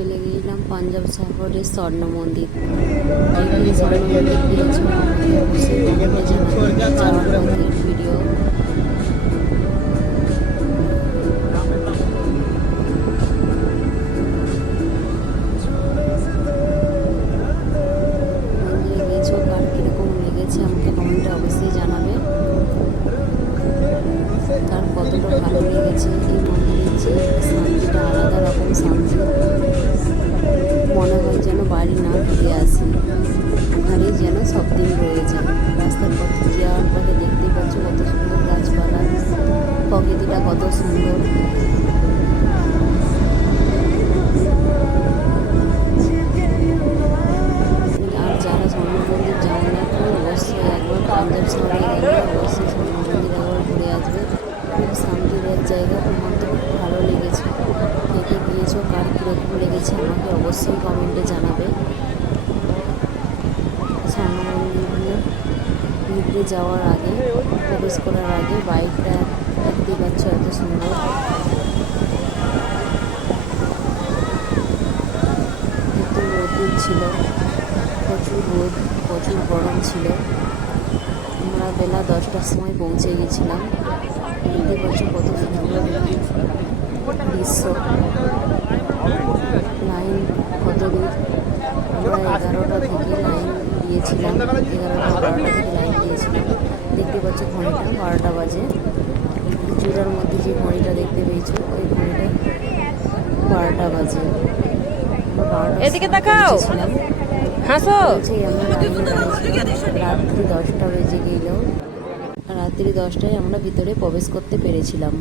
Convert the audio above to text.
চলে গেলাম পাঞ্জাব শহরের স্বর্ণ মন্দির। স্বর্ণ মন্দির গিয়েছিল অবশ্যই কমেন্টে জানাবেন যাওয়ার পথের ভিডিও। মন্দিরে গিয়েছো, কার কীরকম লেগেছে আমাকে কমেন্টে অবশ্যই জানাবে, তার কতটা ভালো লেগেছে। এই মন্দিরের যে শান্তিটা আলাদা রকম শান্তি, মনে হয় যেন বাড়ি না ফিরে আসি, ওখানেই যেন সব দিন রয়ে যায়। রাস্তার পথে যাওয়ার পথে দেখতেই পাচ্ছ কত সুন্দর গাছপালা, প্রকৃতিটা কত সুন্দর। আর যারা স্বর্ণ মন্দির যাও না তো অবশ্যই একবার পাঞ্জাব শহরে গেলে অবশ্যই স্বর্ণ মন্দির একবার ঘুরে আসবে। খুব শান্তির এক জায়গা, আমার তো খুব ভালো লেগেছে। দেখে গিয়েছো, কার কীরকম লেগেছে আমাকে অবশ্যই কমেন্টে জানাবে। স্বর্ণ মন্দিরে ভিতরে যাওয়ার আগে, প্রবেশ করার আগে বাইকটা দেখতে পাচ্ছ এত সুন্দর। কিন্তু রোদ ছিল, প্রচুর রোদ, প্রচুর গরম ছিল। আমরা বেলা 10টার সময় পৌঁছে গেছিলাম। দেখতে পাচ্ছ কত সুন্দর দৃশ্য, লাইন কত দূর। আমরা 11টা থেকে লাইন দিয়েছিলাম, 11টা 12টা থেকে লাইন দিয়েছিলাম। দেখতে পাচ্ছ ঘড়িটা 12টা বাজে। চূড়ার মধ্যে যে ঘড়িটা দেখতে পেয়েছো ওই ঘড়িটা 12টা বাজে। এদিকে তাকাও, হাসো। রাত্রি 10টা বেজে গেল, রাত্রি 10টায় আমরা ভিতরে প্রবেশ করতে পেরেছিলাম।